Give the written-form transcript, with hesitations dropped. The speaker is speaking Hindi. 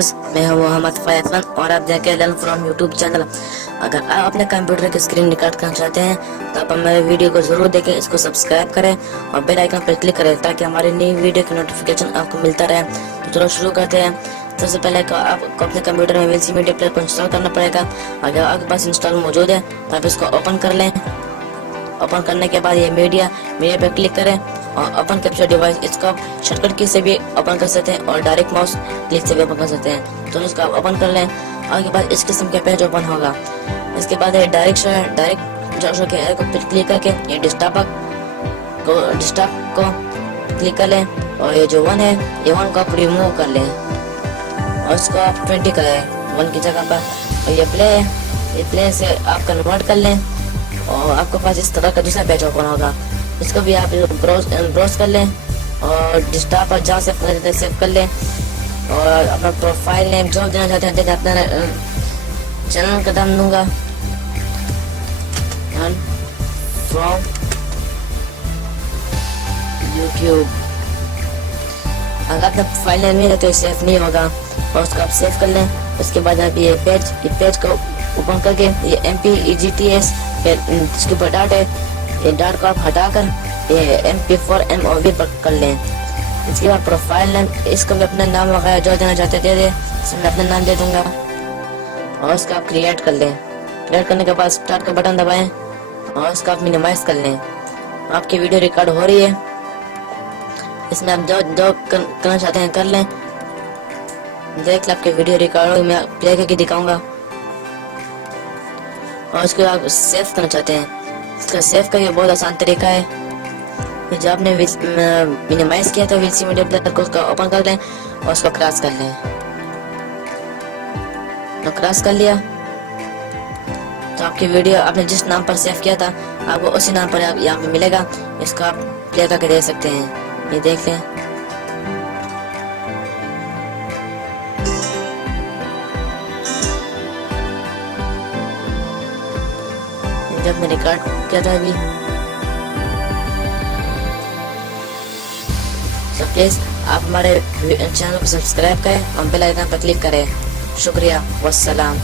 व्यूअर्स, मैं हूँ मोहम्मद फैसल और आप देख लर्न फ्रॉम यूट्यूब चैनल। अगर आप अपने कंप्यूटर की स्क्रीन रिकॉर्ड करना चाहते हैं तो आप हमारे वीडियो को जरूर देखें, इसको सब्सक्राइब करें और बेल आइकन पर क्लिक करें ताकि हमारी नई वीडियो की नोटिफिकेशन आपको मिलता रहे। तो चलो शुरू करते हैं। सबसे पहले आपको अपने कंप्यूटर में वीएलसी मीडिया प्लेयर को इंस्टॉल करना पड़ेगा। अगर आपके पास इंस्टॉल मौजूद है तो आप इसको ओपन कर लें। ओपन करने के बाद ये मीडिया पर क्लिक करें और ओपन कैप्चर डिवाइस, इसको आप शॉर्टकट की से भी ओपन कर सकते हैं और डायरेक्ट माउस क्लिक से भी ओपन कर सकते हैं। तो इसको आप ओपन कर लें और के बाद इस किस्म का पेज ओपन होगा। इसके बाद ये डायरेक्ट के को क्लिक करके ये डिस्टॉप को क्लिक कर लें और ये जो 1 है ये 1 को आप रिमूव कर लें और इसको आप 20 करें 1 की जगह पर। और ये प्ले से आप कन्वर्ट कर लें और आपके पास इस तरह का दूसरा पेज ओपन होगा। इसको भी आप ब्राउज कर लें और डिस्टॉप पर जहाँ से सेव कर लें और अपना प्रोफाइल नेम जो देना चाहते हैं अपना चैनल का नाम दूंगा फ्रॉम यूट्यूब। अगर अपना फाइल नेम नहीं है तो सेव नहीं होगा और उसको आप सेव कर लें। उसके बाद आप ये पेज को ओपन करके ये MPEGTS इसके ऊपर डाट है, ये डाट को आप हटाकर ये MP4 MOV पर कर लें। इसके बाद प्रोफाइल नेम, इसको भी अपना नाम वगैरह जो देना चाहते दे दे, इसमें अपना नाम दे दूंगा और उसका आप क्रिएट कर लें। क्रिएट करने के बाद स्टार्ट का बटन दबाएं और उसका आप मिनिमाइज कर लें। आपकी वीडियो रिकॉर्ड हो रही है, इसमें आप जो करना चाहते हैं कर लें। देख लें आपकी वीडियो रिकॉर्ड हो, मैं प्ले करके दिखाऊंगा। और उसको आप सेव करना चाहते हैं, इसका सेव का ये बहुत आसान तरीका है। जब आपने मिनिमाइज किया तो वीएलसी मीडिया प्लेयर को उसका ओपन कर लें और उसको क्रॉस कर लें। तो क्रॉस कर लिया तो आपकी वीडियो आपने जिस नाम पर सेव किया था आपको उसी नाम पर यहाँ पे मिलेगा। इसको आप प्ले करके देख सकते हैं, ये देख लें। जब मैं रिकॉर्ड किया था अभी, तो प्लीज आप हमारे चैनल को सब्सक्राइब करें और बेल आइकन पर क्लिक करें। शुक्रिया, वस्सलाम।